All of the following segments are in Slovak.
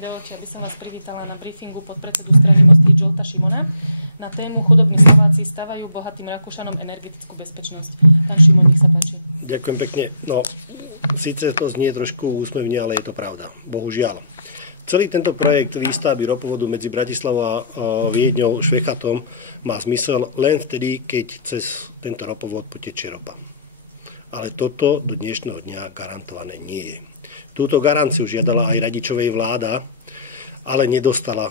dovolte, aby som vás privítala na briefingu podpredsedu strany Mosty Zsolta Šimona na tému chudobní Slováci stavajú bohatým Rakúšanom energetickú bezpečnosť. Pán Šimon, nech sa páči. Ďakujem pekne. No, síce to znie trošku úsmevne, ale je to pravda. Bohužiaľ. Celý tento projekt výstavby ropovodu medzi Bratislavou a Viedňou, Švechatom má zmysel len vtedy, keď cez tento ropovod potečie ropa. Ale toto do dnešného dňa garantované nie je. Túto garanciu žiadala aj Radičovej vláda, ale nedostala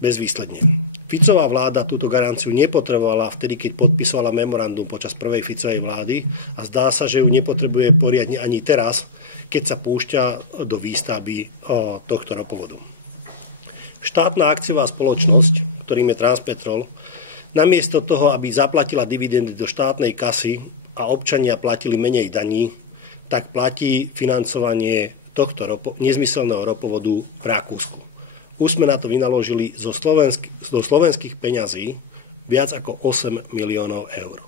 bezvýsledne. Ficová vláda túto garanciu nepotrebovala vtedy, keď podpisovala memorandum počas prvej Ficovej vlády a zdá sa, že ju nepotrebuje poriadne ani teraz, keď sa púšťa do výstavby tohto ropovodu. Štátna akciová spoločnosť, ktorým je Transpetrol, namiesto toho, aby zaplatila dividendy do štátnej kasy a občania platili menej daní, tak platí financovanie tohto nezmyselného ropovodu v Rakúsku. Už sme na to vynaložili zo slovenských peňazí viac ako 8 miliónov eur.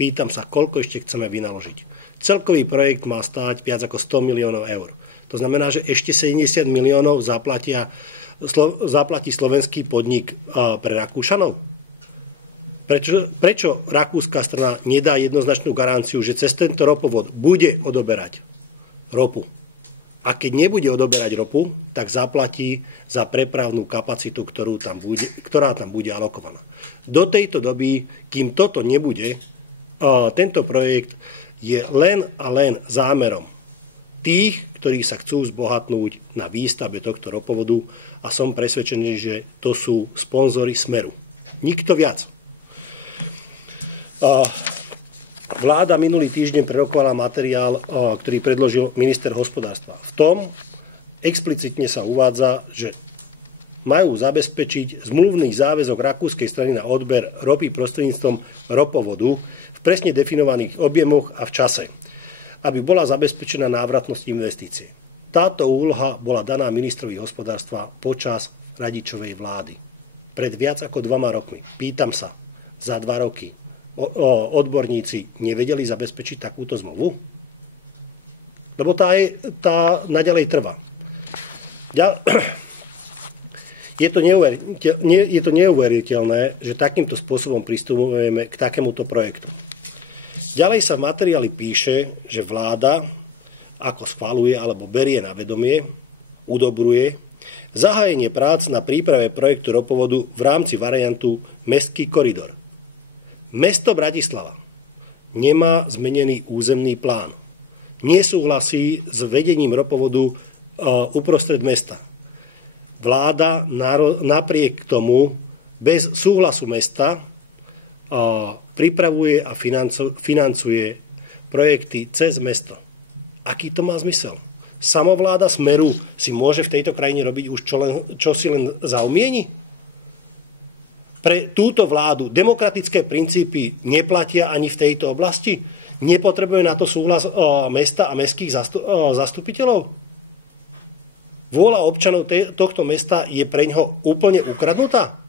Pýtam sa, koľko ešte chceme vynaložiť. Celkový projekt má stáť viac ako 100 miliónov eur. To znamená, že ešte 70 miliónov zaplatí slovenský podnik pre Rakúšanov. Prečo rakúska strana nedá jednoznačnú garanciu, že cez tento ropovod bude odoberať ropu? A keď nebude odoberať ropu, tak zaplatí za prepravnú kapacitu, ktorá tam bude alokovaná. Do tejto doby, kým toto nebude, tento projekt je len a len zámerom tých, ktorí sa chcú zbohatnúť na výstavbe tohto ropovodu a som presvedčený, že to sú sponzori Smeru. Nikto viac. Vláda minulý týždeň prerokovala materiál, ktorý predložil minister hospodárstva. V tom explicitne sa uvádza, že majú zabezpečiť zmluvný záväzok rakúskej strany na odber ropy prostredníctvom ropovodu v presne definovaných objemoch a v čase, aby bola zabezpečená návratnosť investície. Táto úloha bola daná ministrovi hospodárstva počas Radičovej vlády. Pred viac ako 2 rokmi. Pýtam sa, za 2 roky odborníci nevedeli zabezpečiť takúto zmluvu? Lebo tá naďalej trvá. Je to neuveriteľné, že takýmto spôsobom pristupujeme k takémuto projektu. Ďalej sa v materiáli píše, že vláda, ako schvaľuje alebo berie na vedomie, udobruje zahájenie prác na príprave projektu ropovodu v rámci variantu Mestský koridor. Mesto Bratislava nemá zmenený územný plán. Nesúhlasí s vedením ropovodu uprostred mesta. Vláda napriek tomu bez súhlasu mesta pripravuje a financuje projekty cez mesto. Aký to má zmysel? Samovláda Smeru si môže v tejto krajine robiť už čo si len zaumieni? Pre túto vládu demokratické princípy neplatia ani v tejto oblasti? Nepotrebuje na to súhlas mesta a mestských zastupiteľov? Vôľa občanov tohto mesta je pre ňoho úplne ukradnutá?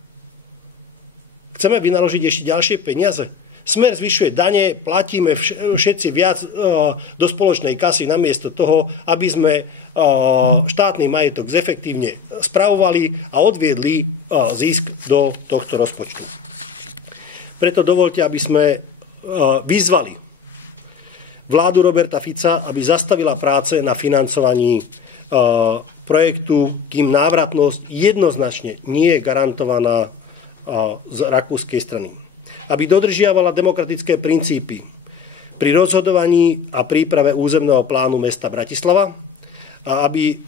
Chceme vynaložiť ešte ďalšie peniaze? Smer zvyšuje dane, platíme všetci viac do spoločnej kasy namiesto toho, aby sme štátny majetok zefektívne spravovali a odviedli zisk do tohto rozpočtu. Preto dovoľte, aby sme vyzvali vládu Roberta Fica, aby zastavila práce na financovaní projektu, kým návratnosť jednoznačne nie je garantovaná z rakúskej strany. Aby dodržiavala demokratické princípy pri rozhodovaní a príprave územného plánu mesta Bratislava a aby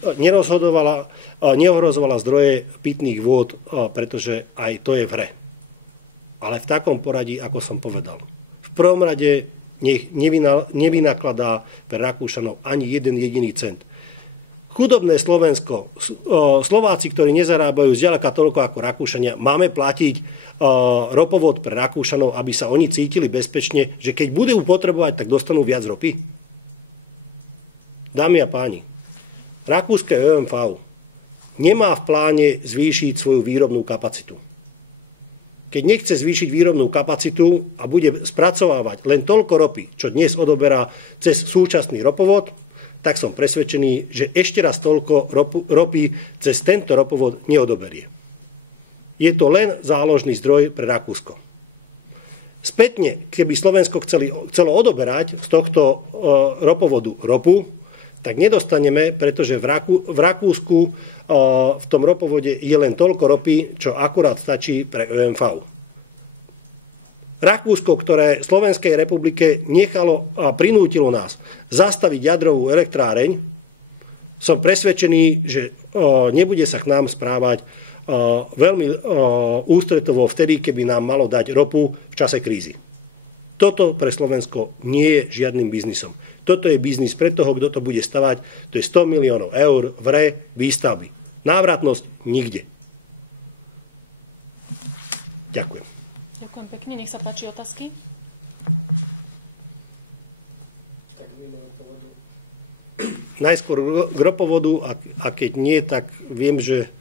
neohrozovala zdroje pitných vôd, pretože aj to je v hre. Ale v takom poradí, ako som povedal. V prvom rade nech nevynakladá pre Rakúšanov ani jeden jediný cent. Chudobné Slovensko, Slováci, ktorí nezarábajú zďaleka toľko ako Rakúšania, máme platiť ropovod pre Rakúšanov, aby sa oni cítili bezpečne, že keď budú potrebovať, tak dostanú viac ropy? Dámy a páni, rakúske ÖMV nemá v pláne zvýšiť svoju výrobnú kapacitu. Keď nechce zvýšiť výrobnú kapacitu a bude spracovávať len toľko ropy, čo dnes odoberá cez súčasný ropovod, tak som presvedčený, že ešte raz toľko ropy cez tento ropovod neodoberie. Je to len záložný zdroj pre Rakúsko. Spätne, keby Slovensko chcelo odoberať z tohto ropovodu ropu, tak nedostaneme, pretože v Rakúsku v tom ropovode je len toľko ropy, čo akurát stačí pre ÖMV. Rakúsko, ktoré Slovenskej republike nechalo a prinútilo nás zastaviť jadrovú elektráreň, som presvedčený, že nebude sa k nám správať veľmi ústretovo vtedy, keby nám malo dať ropu v čase krízy. Toto pre Slovensko nie je žiadnym biznisom. Toto je biznis pre toho, kto to bude stavať. To je 100 miliónov eur v výstavby. Návratnosť nikde. Ďakujem. Ďakujem pekne. Nech sa páči otázky. Najskôr k ropovodu a keď nie, tak viem, že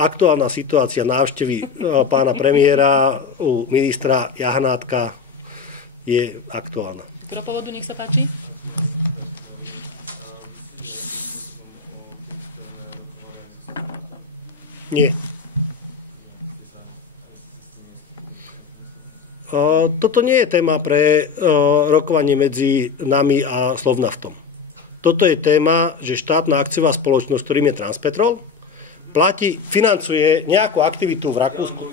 aktuálna situácia návštevy pána premiéra u ministra Jahnátka je aktuálna. K ropovodu nech sa páči. Nie. Toto nie je téma pre rokovanie medzi nami a Slovnaftom. Toto je téma, že štátna akciová spoločnosť, ktorým je Transpetrol, financuje nejakú aktivitu v Rakúsku.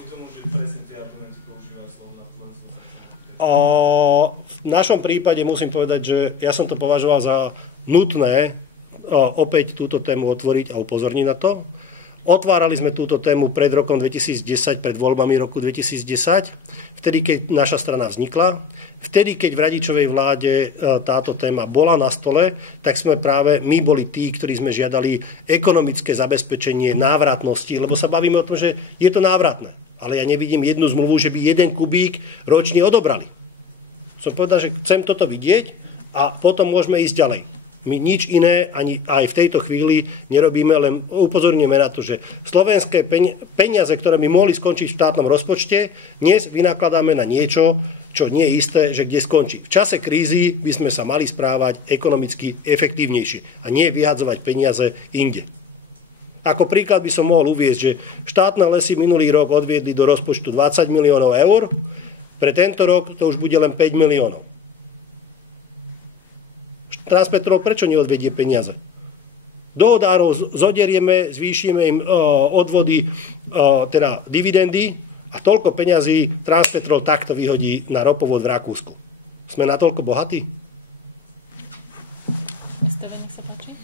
V našom prípade musím povedať, že ja som to považoval za nutné opäť túto tému otvoriť a upozorniť na to. Otvárali sme túto tému pred rokom 2010, pred voľbami roku 2010, vtedy, keď naša strana vznikla. Vtedy, keď v Radičovej vláde táto téma bola na stole, tak sme práve my boli tí, ktorí sme žiadali ekonomické zabezpečenie návratnosti, lebo sa bavíme o tom, že je to návratné. Ale ja nevidím jednu zmluvu, že by 1 kubík ročne odobrali. Som povedal, že chcem toto vidieť a potom môžeme ísť ďalej. My nič iné ani aj v tejto chvíli nerobíme, len upozorňujeme na to, že slovenské peniaze, ktoré by mohli skončiť v štátnom rozpočte, dnes vynakladáme na niečo, čo nie je isté, že kde skončí. V čase krízy by sme sa mali správať ekonomicky efektívnejšie a nie vyhadzovať peniaze inde. Ako príklad by som mohol uviesť, že štátne lesy minulý rok odviedli do rozpočtu 20 miliónov eur, pre tento rok to už bude len 5 miliónov. Transpetrol prečo neodvedie peniaze? Dohodárov zoderieme, zvýšime im odvody, teda dividendy a toľko peňazí Transpetrol takto vyhodí na ropovod v Rakúsku. Sme natoľko bohatí? STV, nech sa páči.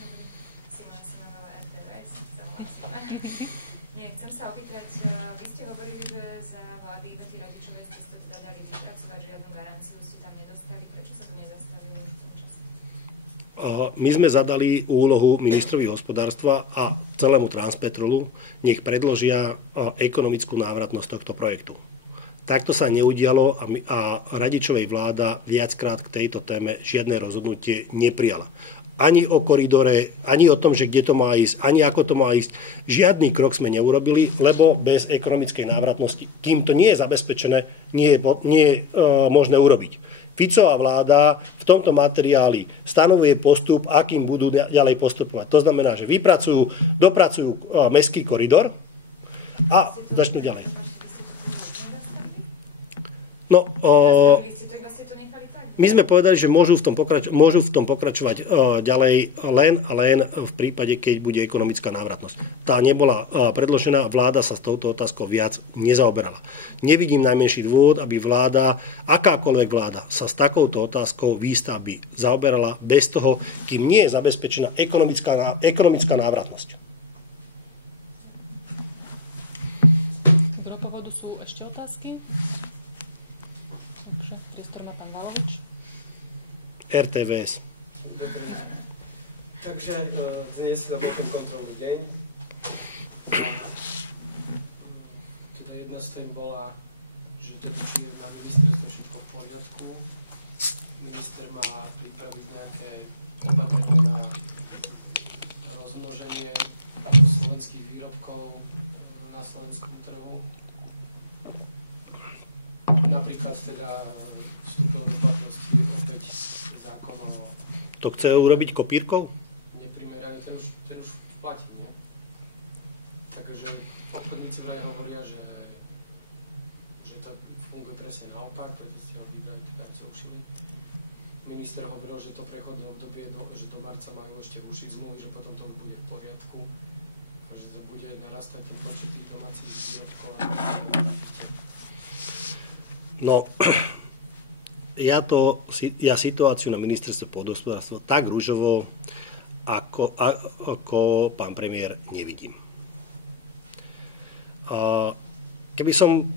Nie, chcem sa opýtať, vy ste hovorili, že za vlády Ivety Radičovej ste to teda dali vypracovať, žiadnu garanciu ste tam nedostali. Prečo sa to nezastavilo v tom čase? My sme zadali úlohu ministrovi hospodárstva a celému Transpetrolu, nech predložia ekonomickú návratnosť tohto projektu. Takto sa neudialo a Radičovej vláda viackrát k tejto téme žiadne rozhodnutie neprijala. Ani o koridore, ani o tom, že kde to má ísť, ani ako to má ísť. Žiadny krok sme neurobili, lebo bez ekonomickej návratnosti, kým to nie je zabezpečené, nie je možné urobiť. Ficová vláda v tomto materiáli stanovuje postup, akým budú ďalej postupovať. To znamená, že dopracujú mestský koridor a začnú ďalej. No, my sme povedali, že môžu v tom pokračovať ďalej len a len v prípade, keď bude ekonomická návratnosť. Tá nebola predložená, vláda sa s touto otázkou viac nezaoberala. Nevidím najmenší dôvod, aby vláda, akákoľvek vláda, sa s takouto otázkou výstavby zaoberala bez toho, kým nie je zabezpečená ekonomická návratnosť. K ropovodu sú ešte otázky? Takže priestor má pán Valovič. RTVS. Takže dnes bol ten kontrolný deň. Teda jedna z tém bola, že teda či je na ministerstve všetko v poriadku. Minister má pripraviť nejaké opatrenia na rozmnoženie slovenských výrobkov na slovenskom trhu. Napríklad teda vstúpil do platnosti opäť zákon o... To chce urobiť kopírkou? odborníci vraj hovoria, že to funguje presne naopak, preto ste ho vybrali, tak ste ušili. Minister hovoril, že to prechodné obdobie, že do marca majú ešte rušiť zmluvy, že potom to už bude v poriadku, že to bude narastať ten počet tých domácich výrobkov. No, ja situáciu na ministerstve pôdohospodárstva tak ružovo, ako pán premiér, nevidím. Keby som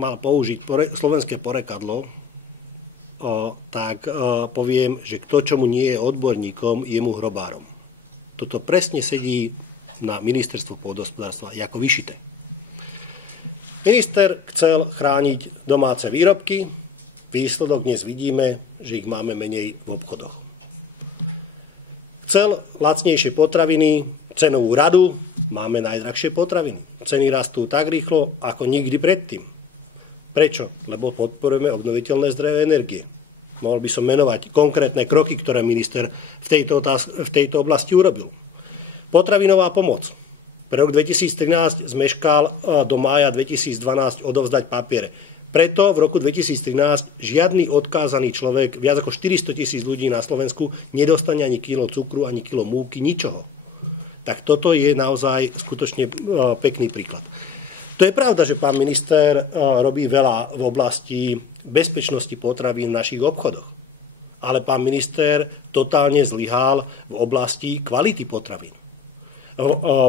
mal použiť slovenské porekadlo, tak poviem, že kto čomu nie je odborníkom, je mu hrobárom. Toto presne sedí na ministerstvo pôdohospodárstva ako vyšité. Minister chcel chrániť domáce výrobky, výsledok dnes vidíme, že ich máme menej v obchodoch. Chcel lacnejšie potraviny, cenovú radu, máme najdrahšie potraviny. Ceny rastú tak rýchlo, ako nikdy predtým. Prečo? Lebo podporujeme obnoviteľné zdroje energie. Mohol by som menovať konkrétne kroky, ktoré minister v tejto oblasti urobil. Potravinová pomoc. Pre rok 2013 zmeškal do mája 2012 odovzdať papiere. Preto v roku 2013 žiadny odkázaný človek, viac ako 400 000 ľudí na Slovensku, nedostane ani kilo cukru, ani kilo múky, ničoho. Tak toto je naozaj skutočne pekný príklad. To je pravda, že pán minister robí veľa v oblasti bezpečnosti potravín v našich obchodoch. Ale pán minister totálne zlyhal v oblasti kvality potravín.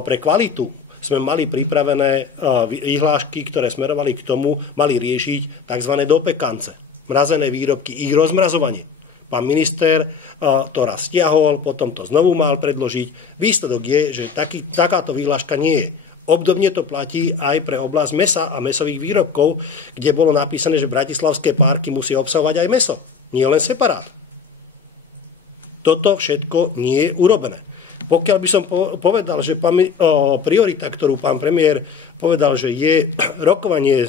Pre kvalitu sme mali pripravené vyhlášky, ktoré smerovali k tomu, mali riešiť tzv. Dopekance. Mrazené výrobky, ich rozmrazovanie. Pán minister to raz stiahol, potom to znovu mal predložiť. Výsledok je, že takáto vyhláška nie je. Obdobne to platí aj pre oblasť mesa a mäsových výrobkov, kde bolo napísané, že bratislavské párky musia obsahovať aj mäso, nie len separát. Toto všetko nie je urobené. Pokiaľ by som povedal, že priorita, ktorú pán premiér povedal, že je rokovanie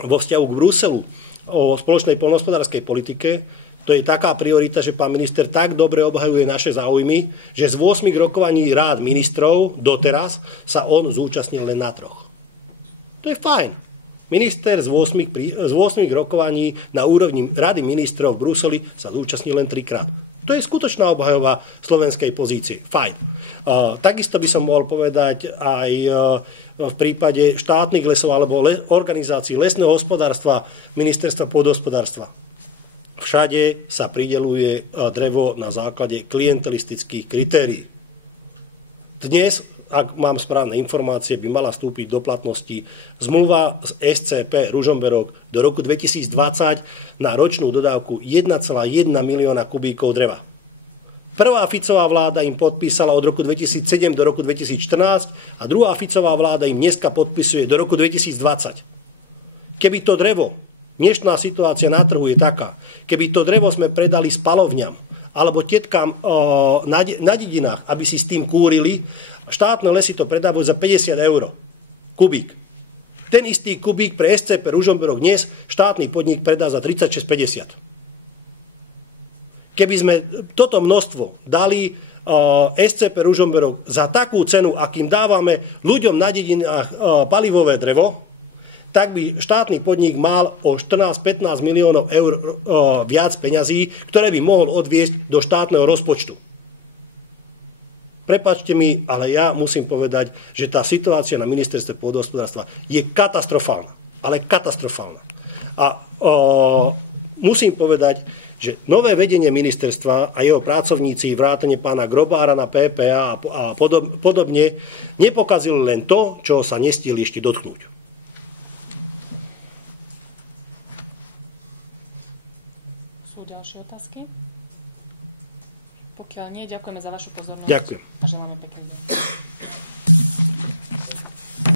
vo vzťahu k Bruselu o spoločnej poľnohospodárskej politike, to je taká priorita, že pán minister tak dobre obhajuje naše záujmy, že z 8 rokovaní rád ministrov doteraz sa on zúčastnil len na 3. To je fajn. Minister z 8 rokovaní na úrovni Rady ministrov v Bruseli sa zúčastnil len 3-krát. To je skutočná obhajova slovenskej pozície. Fajn. Takisto by som mohol povedať aj v prípade štátnych lesov alebo organizácií lesného hospodárstva, ministerstva pôdohospodárstva. Všade sa prideľuje drevo na základe klientelistických kritérií. Dnes, ak mám správne informácie, by mala vstúpiť do platnosti zmluva z SCP Ružomberok do roku 2020 na ročnú dodávku 1,1 milióna kubíkov dreva. Prvá Ficová vláda im podpísala od roku 2007 do roku 2014 a druhá Ficová vláda im dneska podpisuje do roku 2020. Keby to drevo, dnešná situácia na trhu je taká, keby to drevo sme predali spalovňam alebo tetkám na dedinách, aby si s tým kúrili, štátne lesy to predávajú za 50 € kubík. Ten istý kubík pre SCP Ružomberok dnes štátny podnik predá za 36,50. Keby sme toto množstvo dali SCP Ružomberok za takú cenu, akým dávame ľuďom na dedinách palivové drevo, tak by štátny podnik mal o 14-15 miliónov eur viac peňazí, ktoré by mohol odviesť do štátneho rozpočtu. Prepáčte mi, ale ja musím povedať, že tá situácia na ministerstve pôdohospodárstva je katastrofálna. Ale katastrofálna. A musím povedať, že nové vedenie ministerstva a jeho pracovníci, vrátane pána Grobára na PPA a podobne, nepokazili len to, čo sa nestihli ešte dotknúť. Sú ďalšie otázky? Pokiaľ nie, ďakujeme za vašu pozornosť. Ďakujem. A želáme pekný deň.